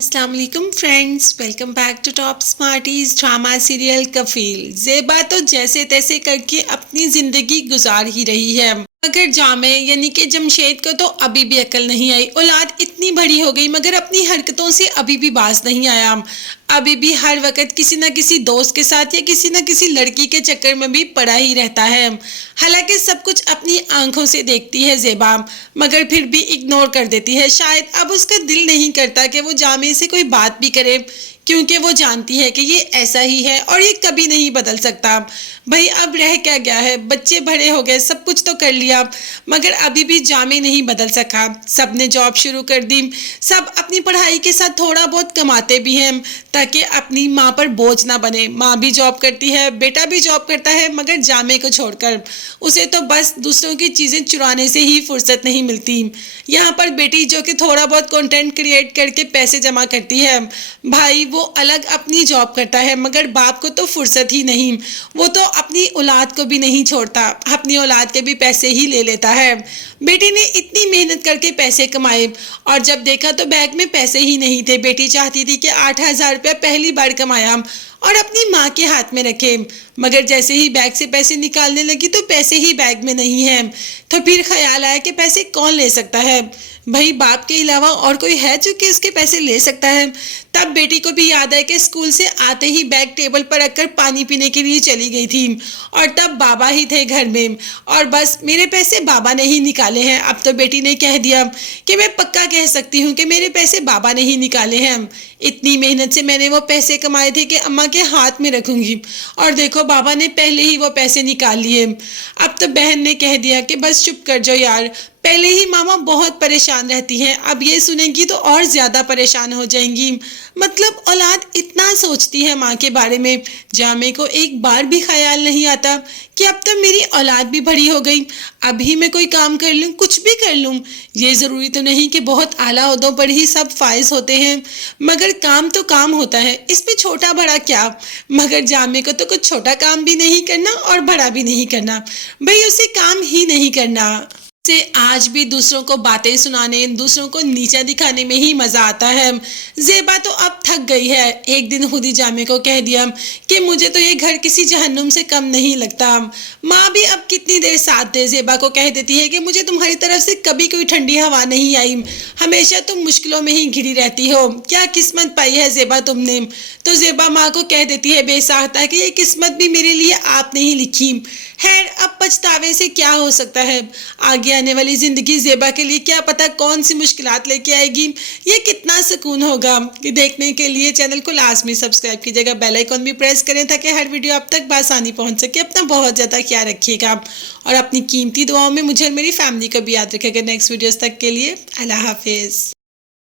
अस्सलाम वालेकुम friends, welcome back to top smarties drama serial Kafeel. Zeba तो जैसे तैसे करके अपनी ज़िंदगी गुजार ही रही है, मगर जामे यानी कि जमशेद को तो अभी भी अकल नहीं आई। औलाद इतनी बड़ी हो गई मगर अपनी हरकतों से अभी भी बाज नहीं आया। अभी भी हर वक्त किसी न किसी दोस्त के साथ या किसी न किसी लड़की के चक्कर में भी पड़ा ही रहता है। हालांकि सब कुछ अपनी आंखों से देखती है ज़ेबा, मगर फिर भी इग्नोर कर देती है। शायद अब उसका दिल नहीं करता कि वो जामे से कोई बात भी करे, क्योंकि वो जानती है कि ये ऐसा ही है और ये कभी नहीं बदल सकता। भाई अब रह क्या गया है, बच्चे बड़े हो गए, सब कुछ तो कर लिया, मगर अभी भी जामे नहीं बदल सका। सब ने जॉब शुरू कर दी, सब अपनी पढ़ाई के साथ थोड़ा बहुत कमाते भी हैं ताकि अपनी माँ पर बोझ ना बने। माँ भी जॉब करती है, बेटा भी जॉब करता है, मगर जामे को छोड़कर उसे तो बस दूसरों की चीज़ें चुराने से ही फुर्सत नहीं मिलती। यहाँ पर बेटी जो कि थोड़ा बहुत कंटेंट क्रिएट करके पैसे जमा करती है, भाई वो अलग अपनी जॉब करता है, मगर बाप को तो फुर्सत ही नहीं। वो तो अपनी औलाद को भी नहीं छोड़ता, अपनी औलाद के भी पैसे ही ले लेता है। बेटी ने इतनी मेहनत करके पैसे कमाए और जब देखा तो बैग में पैसे ही नहीं थे। बेटी चाहती थी कि 8,000 रुपया पहली बार कमाया और अपनी माँ के हाथ में रखे, मगर जैसे ही बैग से पैसे निकालने लगी तो पैसे ही बैग में नहीं है। तो फिर ख्याल आया कि पैसे कौन ले सकता है, भाई बाप के अलावा और कोई है जो कि उसके पैसे ले सकता है। तब बेटी को भी याद है कि स्कूल से आते ही बैग टेबल पर रखकर पानी पीने के लिए चली गई थी और तब बाबा ही थे घर में और बस मेरे पैसे बाबा ने ही निकाले हैं। अब तो बेटी ने कह दिया कि मैं पक्का कह सकती हूँ कि मेरे पैसे बाबा ने ही निकाले हैं। इतनी मेहनत से मैंने वो पैसे कमाए थे कि अम्मा के हाथ में रखूंगी और देखो बाबा ने पहले ही वो पैसे निकाल लिए। अब तो बहन ने कह दिया कि बस चुप कर जाओ यार, पहले ही मामा बहुत परेशान रहती हैं, अब ये सुनेंगी तो और ज़्यादा परेशान हो जाएंगी। मतलब औलाद इतना सोचती है माँ के बारे में, जामे को एक बार भी ख्याल नहीं आता कि अब तो मेरी औलाद भी बड़ी हो गई, अभी मैं कोई काम कर लूँ, कुछ भी कर लूँ। ये ज़रूरी तो नहीं कि बहुत आला ओहदों पर ही सब फाइज होते हैं, मगर काम तो काम होता है, इसमें छोटा बड़ा क्या। मगर जामे को तो कुछ छोटा काम भी नहीं करना और बड़ा भी नहीं करना, भाई उसे काम ही नहीं करना। से आज भी दूसरों को बातें सुनाने, दूसरों को नीचा दिखाने में ही मज़ा आता है। ज़ेबा तो अब थक गई है। एक दिन खुद ही जामे को कह दिया कि मुझे तो ये घर किसी जहन्नुम से कम नहीं लगता। माँ भी अब कितनी देर साथ दे, ज़ेबा को कह देती है कि मुझे तुम्हारी तरफ से कभी कोई ठंडी हवा नहीं आई, हमेशा तुम मुश्किलों में ही घिरी रहती हो, क्या किस्मत पाई है ज़ेबा तुमने। तो ज़ेबा माँ को कह देती है बेसाख्ता कि ये किस्मत भी मेरे लिए आपने ही लिखी। खैर अब पछतावे से क्या हो सकता है, आगे आने वाली ज़िंदगी ज़ेबा के लिए क्या पता कौन सी मुश्किलात लेके आएगी, ये कितना सुकून होगा। कि देखने के लिए चैनल को लाजमी सब्सक्राइब कीजिएगा, बेल आइकन भी प्रेस करें ताकि हर वीडियो आप तक बआसानी पहुंच सके। अपना बहुत ज़्यादा ख्याल रखिएगा और अपनी कीमती दुआओं में मुझे और मेरी फैमिली को भी याद रखिएगा। नेक्स्ट वीडियोस तक के लिए अल्लाह हाफिज़।